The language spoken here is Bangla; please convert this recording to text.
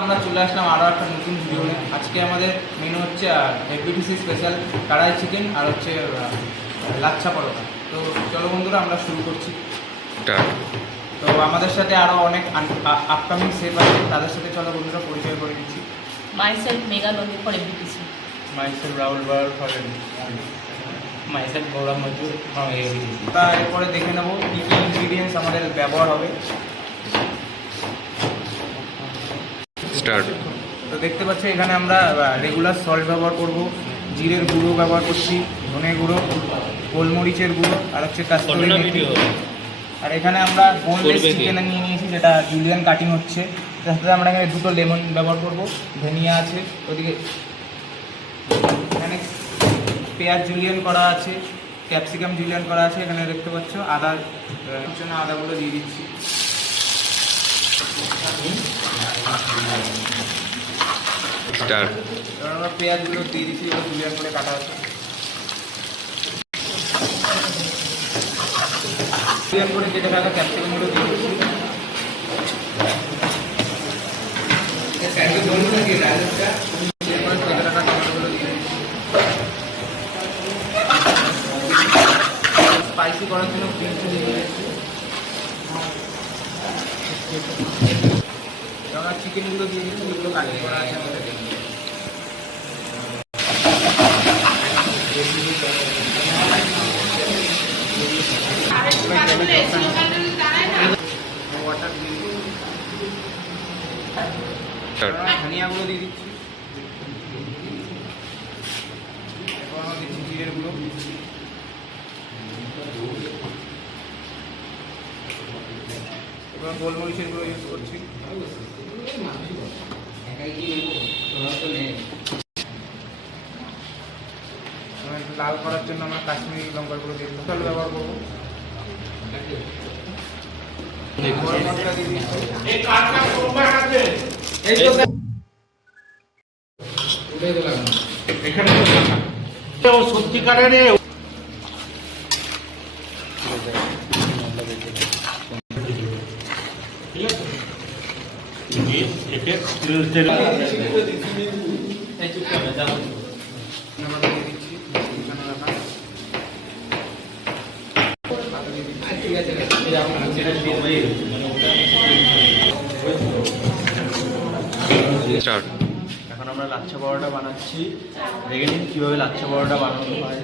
আমরা চলে আসলাম আরও একটা নতুন ভিডিও নিয়ে। আজকে আমাদের মেনু হচ্ছে এফবিটিসি স্পেশাল কড়াই চিকেন আর হচ্ছে লাচ্ছা পরোটা। তো চলো বন্ধুরা আমরা শুরু করছি। তো আমাদের সাথে আরও অনেক আপকামিং শেফ আছে, তাদের সাথে চলো বন্ধুরা পরিচয় করে দিচ্ছি। Myself Mega Loli for MBTC. Myself Rahul Bar for myself Gaurav Majur from ABTC. তা এরপরে দেখে নেবো কী কী ইনগ্রিডিয়েন্টস আমাদের ব্যবহার হবে। তো দেখতে পাচ্ছি এখানে আমরা রেগুলার সল্ট ব্যবহার করব, জিরের গুঁড়ো ব্যবহার করছি, ধনে গুঁড়ো, গোলমরিচের গুঁড়ো আর হচ্ছে কাস্তুরি মেথি। আর এখানে আমরা বোনলেস চিকেন নিয়ে নিয়েছি, যেটা জুলিয়ান কাটিং হচ্ছে। তার সাথে আমরা এখানে দুটো লেমন ব্যবহার করব, ধনিয়া আছে ওদিকে, এখানে পেঁয়াজ জুলিয়ান করা আছে, ক্যাপসিকাম জুলিয়ান করা আছে। এখানে দেখতে পাচ্ছ আদার জন্য আদাগুলো দিয়ে দিচ্ছি। এবার আমরা পেঁয়াজগুলো দিয়ে দিচ্ছি, এগুলো জুলিয়ান করে কাটা আছে। জুলিয়ান করে কেটে রাখা ক্যাপসিকামগুলো দিয়ে দিচ্ছি। স্পাইসি করার জন্য গ্রিন চিলি দিয়ে দিচ্ছি। আমরা চিকেনগুলো দিয়ে দিচ্ছি, যেগুলো কাটিং করা আছে আমাদের। ধনিয়াগুলো দিয়ে দিচ্ছি, এরপর আমরা দিচ্ছি জিরের গুঁড়ো, এবার গোলমরিচের গুঁড়ো ইউজ করছি। লাল করার জন্য আমরা কাশ্মীরি লঙ্কার গুঁড়ো দিয়ে মশলা ব্যবহার করবো। মশলা দিয়ে দিচ্ছি। সত্যিকারের এখন আমরা লাচ্ছা পরোটা বানাচ্ছি। দেখে নিন কীভাবে লাচ্ছা পরোটা বানানো হয়।